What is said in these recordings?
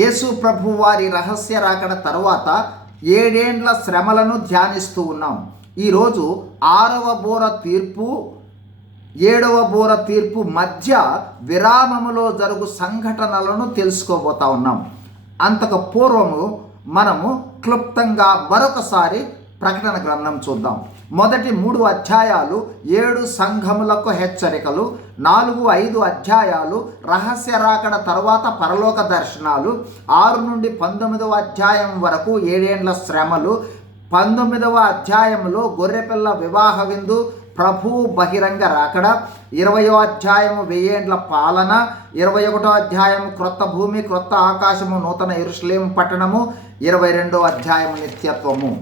యేసు ప్రభు వారి రహస్య రాకడ తరువాత 7 ఏండ్ల శ్రమలను ధ్యానిస్తూ ఉన్నాం. ఈరోజు 6వ బూర తీర్పు 7వ బూర తీర్పు మధ్య విరామములో జరుగు సంఘటనలను తెలుసుకోబోతా ఉన్నాం. అంతకు పూర్వము మనము క్లుప్తంగా మరొకసారి ప్రకటన గ్రంథం చూద్దాం. మొదటి 3 అధ్యాయాలు 7 సంఘములకు హెచ్చరికలు, 4-5 అధ్యాయాలు రహస్య రాకడ తర్వాత పరలోక దర్శనాలు, 6 నుండి 19వ అధ్యాయం వరకు 7 ఏండ్ల శ్రమలు, 19వ అధ్యాయంలో గొర్రెపిల్ల వివాహ విందు, ప్రభువు బహిరంగ రాకడ, 20వ అధ్యాయము 1000 ఏండ్ల పాలన, 21వ అధ్యాయము క్రొత్త భూమి క్రొత్త ఆకాశము నూతన యెరూషలేము పట్టణము, 22వ అధ్యాయము నిత్యత్వము.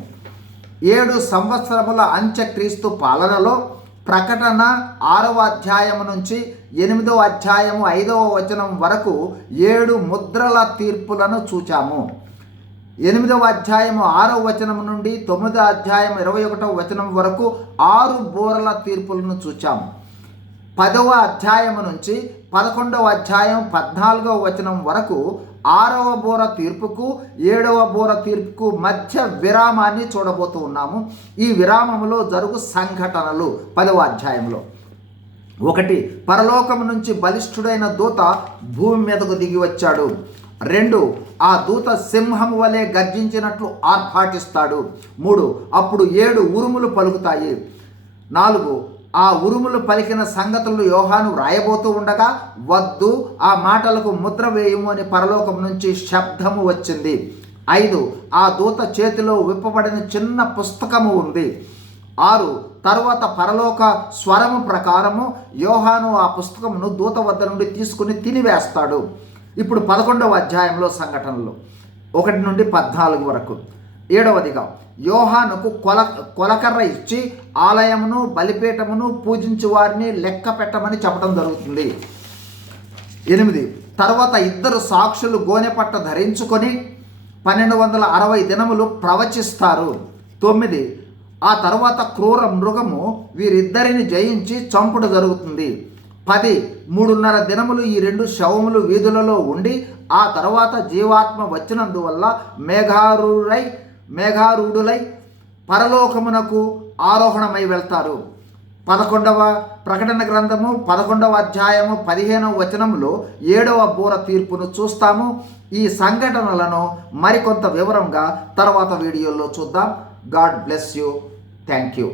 7 సంవత్సరముల అంత్యక్రీస్తు పాలనలో ప్రకటన 6వ అధ్యాయము నుంచి 8వ అధ్యాయము 5వ వచనం వరకు 7 ముద్రల తీర్పులను చూచాము. 8వ అధ్యాయము 6వ వచనం నుండి 9వ అధ్యాయం 21వ వచనం వరకు 6 బూరల తీర్పులను చూచాము. 10వ అధ్యాయము నుంచి 11వ అధ్యాయం 14వ వచనం వరకు 6వ బూర తీర్పుకు 7వ బూర తీర్పుకు మధ్య విరామాన్ని చూడబోతూ ఉన్నాము. ఈ విరామములో జరుగు సంఘటనలు 10వ అధ్యాయంలో 1 పరలోకము నుంచి బలిష్ఠుడైన దూత భూమి మీదకు దిగి వచ్చాడు. 2 ఆ దూత సింహము వలె గర్జించినట్లు ఆర్భాటిస్తాడు. 3 అప్పుడు 7 ఉరుములు పలుకుతాయి. 4 ఆ ఉరుములు పలికిన సంగతులు యోహాను వ్రాయబోతూ ఉండగా, వద్దు ఆ మాటలకు ముద్ర వేయము అని పరలోకం నుంచి శబ్దము వచ్చింది. 5 ఆ దూత చేతిలో విప్పబడిన చిన్న పుస్తకము ఉంది. 6 తరువాత పరలోక స్వరము ప్రకారము యోహాను ఆ పుస్తకమును దూత వద్ద నుండి తీసుకుని తినివేస్తాడు. ఇప్పుడు 11వ అధ్యాయంలో సంఘటనలు 1 నుండి 14 వరకు. 7వదిగా యోహానుకు కొలకర్ర ఇచ్చి ఆలయమును బలిపీఠమును పూజించు వారిని లెక్క పెట్టమని చెప్పడం జరుగుతుంది. 8 తర్వాత 2 సాక్షులు గోనెపట్ట ధరించుకొని 1260 దినములు ప్రవచిస్తారు. 9 ఆ తర్వాత క్రూర మృగము వీరిద్దరిని జయించి చంపుడు జరుగుతుంది. 10 3.5 దినములు ఈ 2 శవములు వీధులలో ఉండి ఆ తర్వాత జీవాత్మ వచ్చినందువల్ల మేఘారూఢులై పరలోకమునకు ఆరోహణమై వెళ్తారు. 11వ ప్రకటన గ్రంథము 11వ అధ్యాయము 15వ వచనంలో 7వ బూర తీర్పును చూస్తాము. ఈ సంఘటనలను మరికొంత వివరంగా తర్వాత వీడియోలో చూద్దాం. God bless you. Thank you.